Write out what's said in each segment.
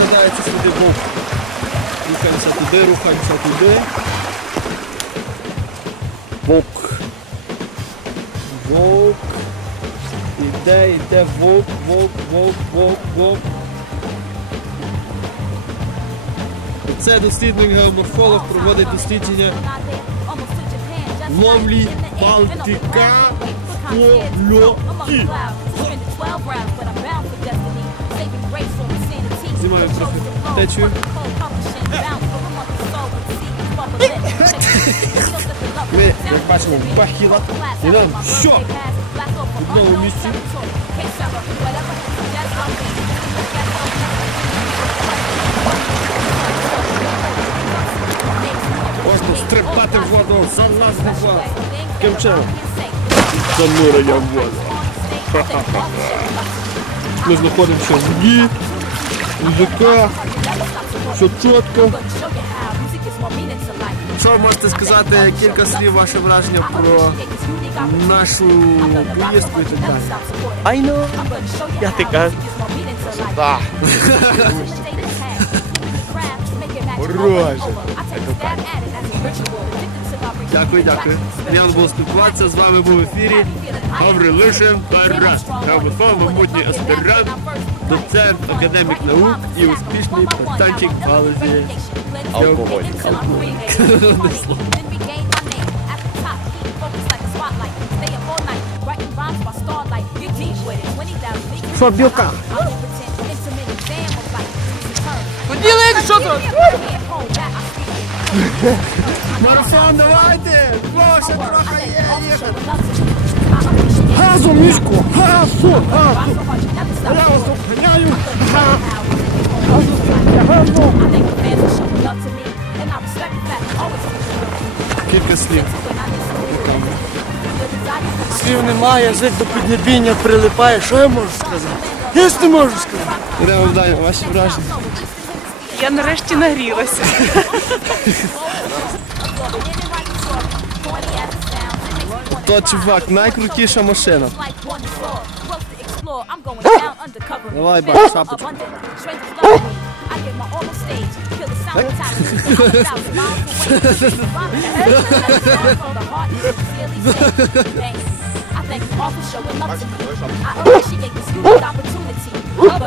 розглядається сюди бок. Рухаємося туди, рухаємося туди. Вовк. Вовк. Іде, йде вовк, вовк, вовк, вовк, вовк. Це дослідник геоморфолог проводить дослідження ловлі Балтика. Польоті. Знімаю трохи течію. Ми, як бачимо, бахіла. І нам що? В одному місці. Можна стрибати в воду, залазити в воду. Яким чином? Занурення в воду. Ми знаходимося в дні, язика, все чітко. Що ви можете сказати кілька слів ваше враження про нашу поїздку і так далі? Айно. Я ти кажу. Да. Боже. Дякую, дякую. Приємно було спілкуватися. З вами був в ефірі Гаврилишин Тарас. Геомофон, майбутній аспірант, доцент, академік наук і успішний представник галузі Алкоголік. Що, білка? Поділи, що тут? Марафон, давайте! Боже, трохи є їхати. Газу, мішку! Газу! Газу! Я вас обганяю! Кілька слів. Слів немає, язик до піднебіння прилипає. Що я можу сказати? Я не можу сказати. Ірина Богданівна, ваші враження. Я нарешті нагрілася. То чувак, найкрутіша машина. Давай,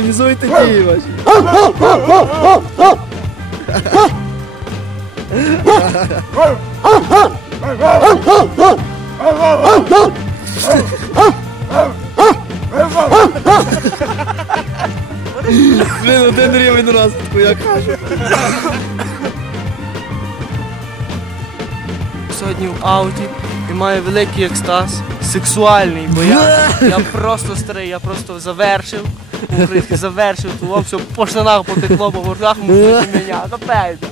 Синхронізуйте дії ваші. Блін, один рівень розвитку, я кажу. Сьогодні в ауті і маю великий екстаз. Сексуальний, бо я, я просто старий, я просто завершив. Український завершив, то все по штанах потекло, по гордах мусить мене. Напевно.